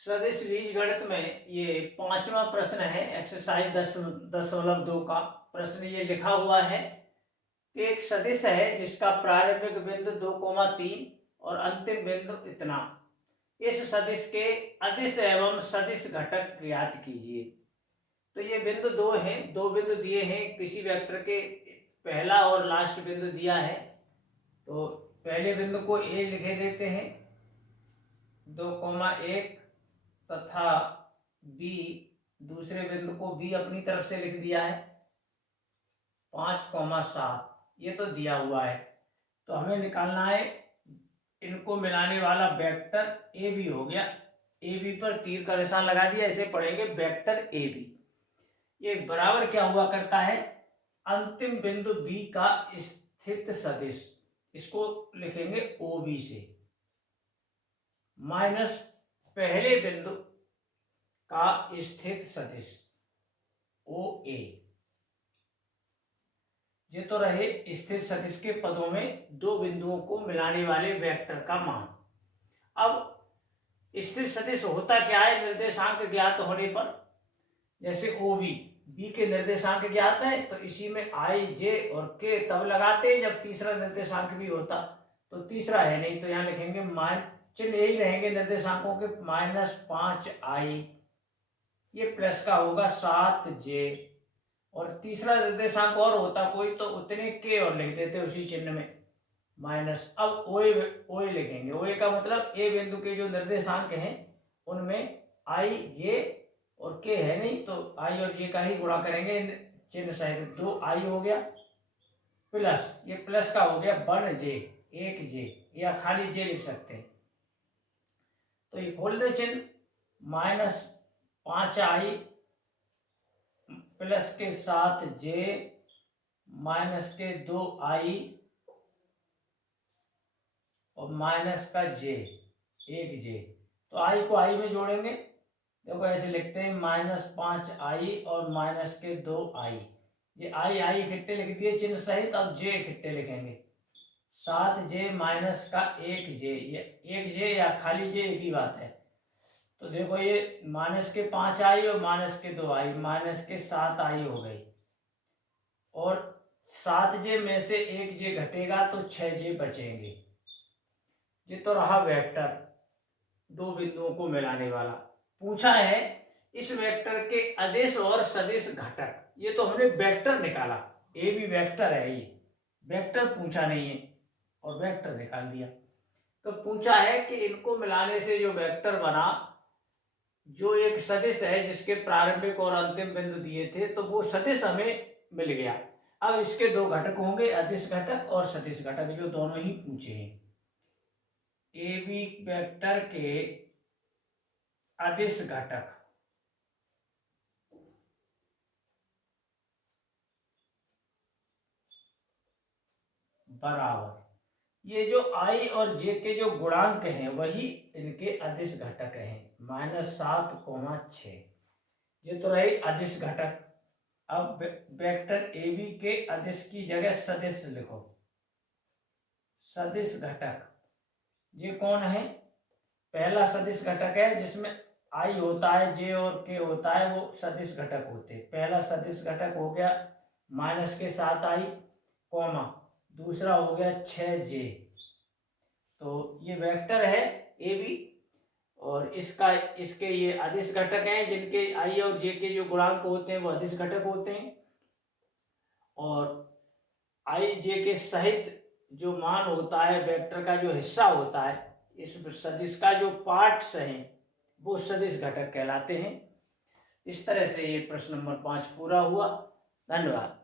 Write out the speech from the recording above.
सदिश बीजगणित में ये 5वां प्रश्न है। एक्सरसाइज 10.2 का प्रश्न ये लिखा हुआ है कि एक सदिश है जिसका प्रारंभिक बिंदु 2,3 और अंतिम बिंदु इतना। इस सदिश के अदिश एवं सदिश घटक ज्ञात कीजिए। तो ये बिंदु दो हैं, दो बिंदु दिए हैं किसी वेक्टर के, पहला और लास्ट बिंदु दिया है। तो पहले बिंदु को ए लिखे देते हैं 2,1 तथा बी, दूसरे बिंदु को बी अपनी तरफ से लिख दिया है 5,7। ये तो दिया हुआ है। तो हमें निकालना है इनको मिलाने वाला वेक्टर ए बी हो गया। ए बी पर तीर का निशान लगा दिया, इसे पढ़ेंगे वेक्टर ए बी। ये बराबर क्या हुआ करता है, अंतिम बिंदु बी का स्थित सदिश, इसको लिखेंगे ओ बी से, माइनस पहले बिंदु का स्थित सदिश ओ ए। ये तो रहे स्थित सदिश के पदों में दो बिंदुओं को मिलाने वाले वेक्टर का मान। अब स्थित सदिश होता क्या है, निर्देशांक ज्ञात होने पर, जैसे ओ बी के निर्देशांक ज्ञात है तो इसी में आई जे और के तब लगाते हैं जब तीसरा निर्देशांक भी होता। तो तीसरा है नहीं तो यहाँ लिखेंगे चिन्ह यही रहेंगे निर्देशांकों के, -5i, ये प्लस का होगा 7j, और तीसरा निर्देशांक और होता कोई तो उतने के और लिख देते उसी चिन्ह में माइनस। अब ओए लिखेंगे, ओए का मतलब ए बिंदु के जो निर्देशांक हैं उनमें आई जे और के है नहीं तो आई और जे का ही गुणा करेंगे चिन्ह सहित, 2i हो गया प्लस, ये प्लस का हो गया 1j, 1j, या खाली जे लिख सकते हैं। तो ये खोल दे चिन्ह, -5i प्लस के 7j माइनस के 2i और माइनस का j, 1j। तो i को i में जोड़ेंगे, देखो ऐसे लिखते हैं -5i और माइनस के 2i। ये i इकट्ठे लिख दिए चिन्ह सहित, अब j इकट्ठे लिखेंगे, 7j माइनस का 1j, ये 1j या खाली j एक ही बात है। तो देखो ये माइनस के 5i और माइनस के 2i, माइनस के 7i हो गई, और 7j में से 1j घटेगा तो 6j बचेंगे। ये तो रहा वेक्टर दो बिंदुओं को मिलाने वाला। पूछा है इस वेक्टर के अदिश और सदिश घटक। ये तो हमने वेक्टर निकाला, ए भी वेक्टर है, ये वेक्टर पूछा नहीं है और वेक्टर निकाल दिया। तो पूछा है कि इनको मिलाने से जो वेक्टर बना, जो एक सदिश है जिसके प्रारंभिक और अंतिम बिंदु दिए थे, तो वो सदिश हमें मिल गया। अब इसके दो घटक होंगे, अदिश घटक और सदिश घटक, जो दोनों ही पूछे हैं। ए बी वेक्टर के अदिश घटक बराबर, ये जो i और j के जो गुणांक हैं वही इनके अदिश घटक हैं, -7,6। ये तो रहे अदिश घटक। अब वेक्टर ए बी के अदिश की जगह सदिश लिखो, सदिश घटक। ये कौन है, पहला सदिश घटक है जिसमें i होता है, j और k होता है, वो सदिश घटक होते हैं। पहला सदिश घटक हो गया माइनस के 7i, दूसरा हो गया 6j। तो ये वेक्टर है ए बी, और इसके ये अदिश घटक हैं जिनके i और j के जो गुणांक होते हैं वो अदिश घटक होते हैं, और i j के सहित जो मान होता है वेक्टर का, जो हिस्सा होता है इस सदिश का, जो पार्ट्स हैं वो सदिश घटक कहलाते हैं। इस तरह से ये प्रश्न नंबर 5 पूरा हुआ। धन्यवाद।